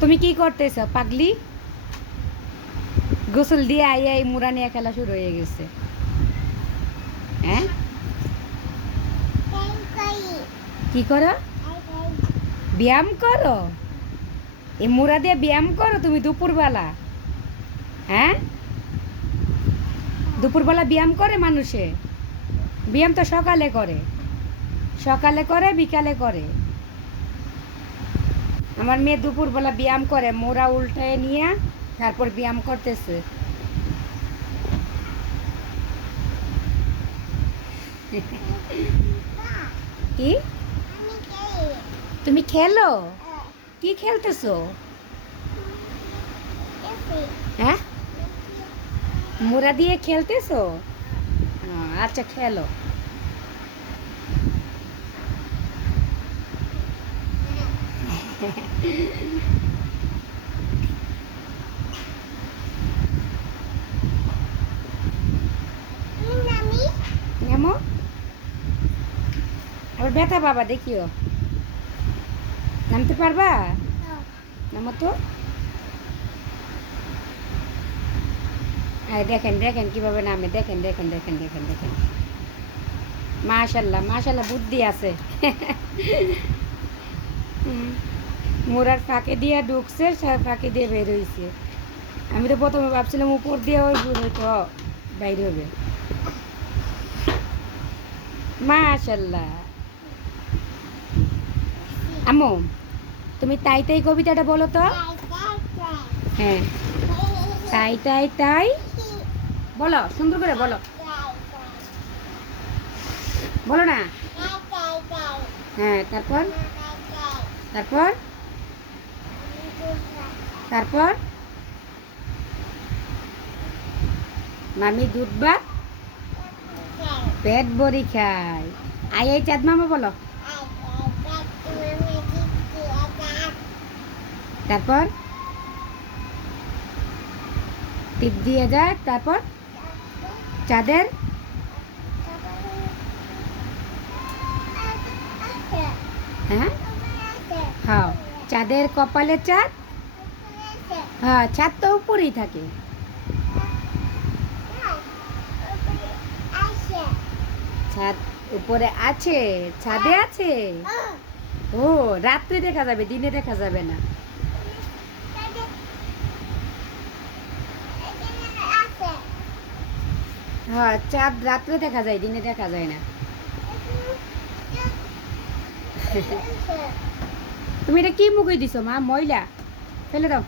তুমি কি করতেছ পাগলি? গোসল দিয়ে আইয়া এই মুড়া নিয়ে খেলা শুরু হয়ে গেছে। হ্যাঁ, কি করো? ব্যায়াম করো? এই মুড়া দিয়ে ব্যায়াম করো তুমি দুপুরবেলা? হ্যাঁ, দুপুরবেলা ব্যায়াম করে মানুষে? ব্যায়াম তো সকালে করে, সকালে করে বিকালে করে। আমার মেয়ে দুপুরবেলা ব্যায়াম করে, মোড়া উল্টায় নিয়ে তারপর ব্যায়াম করতেছে। কি? তুমি খেলো? কি খেলতেছো? হ্যাঁ, মুড়া দিয়ে খেলতেছো? আচ্ছা খেলো। নেমো, আবার ব্যথা বাবা দেখিও। নামতে পারবা? নামো তো। দেখেন দেখেন কিভাবে নামে, দেখেন দেখেন দেখেন দেখেন দেখেন। মাশাল্লাহ মাশাল্লাহ, বুদ্ধি আছে। মোড়ার ফাঁকে দিয়ে ঢুকছে, ফাঁকে দিয়ে বের হয়েছে। আমি তো প্রথমে ভাবছিলাম উপর দিয়ে ওই হয়তো বাইর হবে। মাশাল্লাহ। আম্মু, তুমি তাই তাই কবিতাটা বলো তো। হ্যাঁ, তাই তাই তাই বলো, সুন্দর করে বলো, বলো না। হ্যাঁ, তারপর তারপর তারপর মামি দুধ ভাত পেট ভরি খায়। আই আই চাঁদ মামা বলো। তারপর টিপ দিয়ে যায়, তারপর চাঁদের, হ্যাঁ হ্যাঁ, চাঁদের কপালে চাঁদ। হ্যাঁ, চাঁদ তো উপরেই থাকে। ছাদ উপরে আছে, ছাদে আছে। ও, রাত্রে দেখা যাবে, দিনে দেখা যাবে না। হ্যাঁ, চাঁদ রাত্রে দেখা যায়, দিনে দেখা যায় না। তুমি এটা কি মুখে দিছো মা? ময়লা ফেলে দাও।